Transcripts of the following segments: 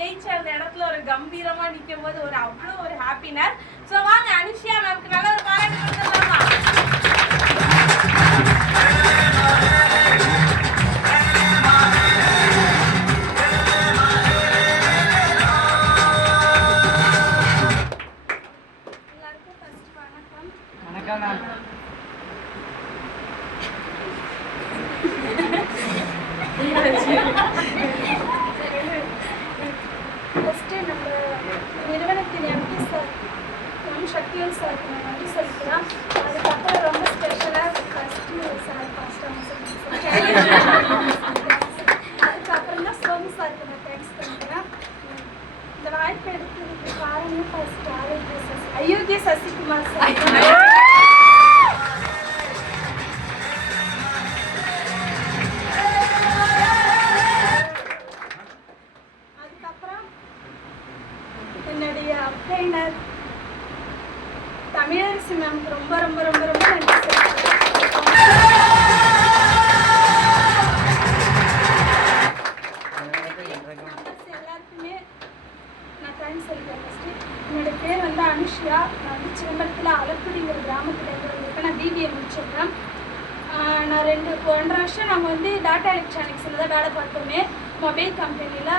ஜெயிச்ச அந்த இடத்துல ஒரு கம்பீரமா நிற்கும் போது ஒரு அவ்வளோ ஒரு ஹாப்பினஸ். ஸோ வாங்க அனுஷியா மேம்க்கு நல்ல ஒரு பாராட்டு கொடுத்துடலாமா? எல்லாருக்கும் ஃபர்ஸ்ட் வணக்கம். வணக்கம் மேம். ஃபஸ்ட்டு நம்ம நிறுவனத்தின் எம்பி சார் எம் சக்திவேல் சாருக்கு நான் நன்றி சொல்லிக்கிறேன். அதுக்கப்புறம் ரொம்ப ஸ்பெஷலாக ஃபஸ்ட்டு சார் அதுக்கப்புறம் தான் சோமு சாருக்கு நான் தேங்க்ஸ் பண்ணிக்கிறேன். இந்த வாய்ப்பு எடுத்ததுக்கு காரணம் ஃபஸ்ட்டு அயோத்திய சசிகுமார் சார். என்னுடைய அப்ளைனர் தமிழரசி மேம்க்கு ரொம்ப ரொம்ப ரொம்ப ரொம்ப நன்றி எல்லாருக்குமே நான் தேங்க்ஸ் சொல்லிக்கிறேன். ஃபஸ்ட்டு என்னோடய பேர் வந்து அனுஷியா. நான் வந்து சிதம்பரத்தில் அலக்குடிங்கிற கிராமத்தில் இருந்திருக்கேன். நான் பிபிஏ முடிச்சிருக்கேன். நான் 1.5 வருஷம் நாங்கள் வந்து டாட்டா எலக்ட்ரானிக்ஸில் தான் வேலை பார்த்தோமே, மொபைல் கம்பெனியில்.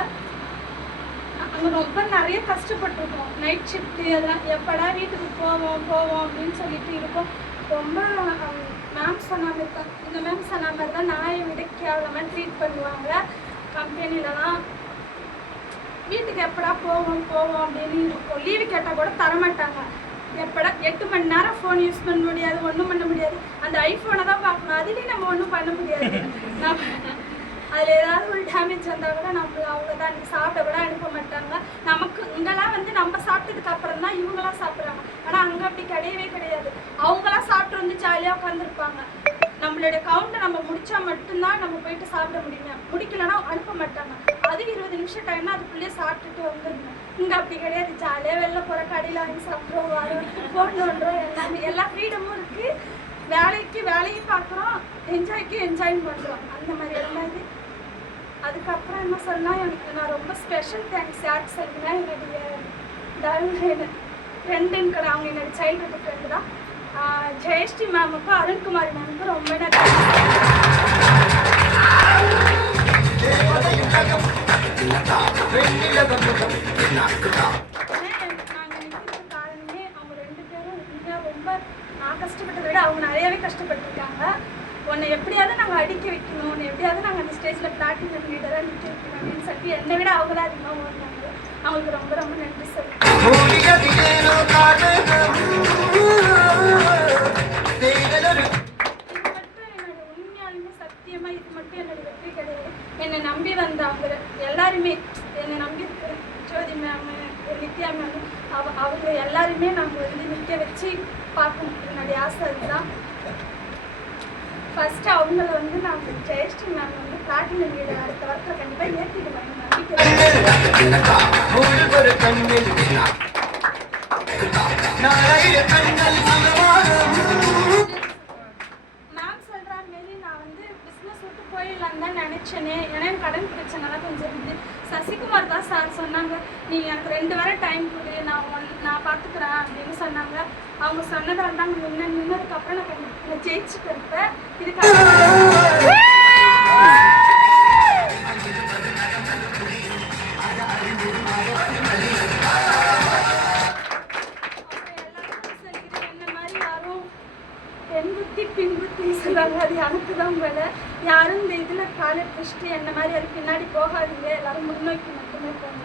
அங்கே ரொம்ப நிறைய கஷ்டப்பட்டுருக்கோம். நைட் ஷிஃப்ட்டு அதெல்லாம் எப்படா வீட்டுக்கு போவோம் அப்படின்னு சொல்லிட்டு இருக்கோம். ரொம்ப மேம் சொன்ன மாதிரி தான், இந்த மேம் சொன்ன மாதிரி தான் நாயை விட கேவலமாக ட்ரீட் பண்ணுவாங்க கம்பெனிலலாம். வீட்டுக்கு எப்படா போவோம் அப்படின்னு இருக்கும். லீவு கேட்டால் கூட தரமாட்டாங்க. எப்படா 8 மணி நேரம் ஃபோன் யூஸ் பண்ண முடியாது, ஒன்றும் பண்ண முடியாது. அந்த ஐஃபோனை தான் பார்க்கணும். அதுலேயும் நம்ம ஒன்றும் பண்ண முடியாது. அதில் ஏதாவது ஒரு டேமேஜ் வந்தால் கூட நம்மள அவங்க தான் சாப்பிட கூட அனுப்ப மாட்டாங்க. நமக்கு இங்கெல்லாம் வந்து நம்ம சாப்பிட்டதுக்கு அப்புறம் தான் இவங்களாம் சாப்பிட்றாங்க. ஆனால் அங்கே அப்படி கிடையவே கிடையாது. அவங்களாம் சாப்பிட்டு வந்து ஜாலியாக உட்காந்துருப்பாங்க. நம்மளுடைய கவுண்டை நம்ம முடித்தா மட்டும்தான் நம்ம போயிட்டு சாப்பிட முடியுங்க. முடிக்கலன்னா அனுப்ப மாட்டாங்க. அது 20 நிமிஷம் டைம்னா அதுக்குள்ளேயே சாப்பிட்டுட்டு வந்துடணும். இங்கே அப்படி கிடையாது. ஜாலியாக வெளில போகிற கடையில் வாங்கி சாப்பிட்றோம், வரோம், ஃபோன் பண்ணுறோம், எல்லா ஃப்ரீடமும் இருக்குது. வேலையும் பார்க்குறோம், என்ஜாயும் பண்ணுறோம். அந்த மாதிரி எல்லாம் இது. அதுக்கப்புறம் என்ன சொன்னால், எனக்கு நான் ரொம்ப ஸ்பெஷல் தேங்க்ஸ் யாருக்கு சொல்லுங்கன்னா, என்னுடைய ஃப்ரெண்டுன்னு கடை, அவங்க என்னோடய சைல்ட்ஹுட் ஃப்ரெண்டு தான். ஜெயஸ்ரீ மேமுக்கும் அருண்குமாரி மேமுக்கும் ரொம்ப நன்றி. காரணமே அவங்க 2 பேரும் இங்கே ரொம்ப நான் கஷ்டப்பட்டதை விட அவங்க நிறையாவே கஷ்டப்பட்டுருக்காங்க. உன்னை எப்படியாவது நாங்கள் அடிக்க வைக்கணும், உன்னை எப்படியாவது நாங்கள் அந்த ஸ்டேஜில் பிளாட்டினம் லீடராக நிற்க வைக்கணும் அப்படின்னு சொல்லி என்னை விட அவங்க தான் அதிகமாக ஓடினாங்க. அவங்களுக்கு ரொம்ப ரொம்ப நன்றி சொல்லுங்கள். உண்மையாலுமே சத்தியமாக இது மட்டும் என்னோட வெற்றி கிடையாது. என்னை நம்பி வந்த அவங்க எல்லாருமே, என்னை நம்பி ஜோதி மேமு, நித்யா மேமு, அவங்க எல்லாருமே நம்ம வந்து நிற்க வச்சு பார்க்கணும். என்னுடைய ஆசை அதுதான். ஃபஸ்ட்டு அவங்கள வந்து நான் ஜெயஸ்ரீ மேம் வந்து பிளாட்டினம் லீடர் அடுத்த வாரத்தில் கண்டிப்பாக ஏற்றிடுவேன். மேம் சொல்கிற மாரி நான் வந்து பிஸ்னஸ் விட்டு போயிடலான்னு தான் நினச்சேனே. ஏன்னா எனக்கு கடன் பிரச்சனைலாம் கொஞ்சம் இருந்து. சசிகுமார் தான் சார் சொன்னாங்க, நீங்கள் எனக்கு 2 வாரம் டைம் கொடு, நான் பார்த்துக்குறேன் அப்படின்னு சொன்னாங்க. அவங்க சொன்னதால் தான் நின்னதுக்கப்புறம் நான் ஜெயிச்சுட்டு இருப்பேன். இதுக்காக என்ன மாதிரி யாரும் பெண் புத்தி பின் புத்தி சொல்லுவாங்க, அது எனக்கு தான் போல. யாரும் இந்த இதில் காலை பிடிச்சிட்டு என்ன மாதிரி அது பின்னாடி போகாதீங்க, எல்லாரும் முன்னோக்கி மட்டுமே போங்க.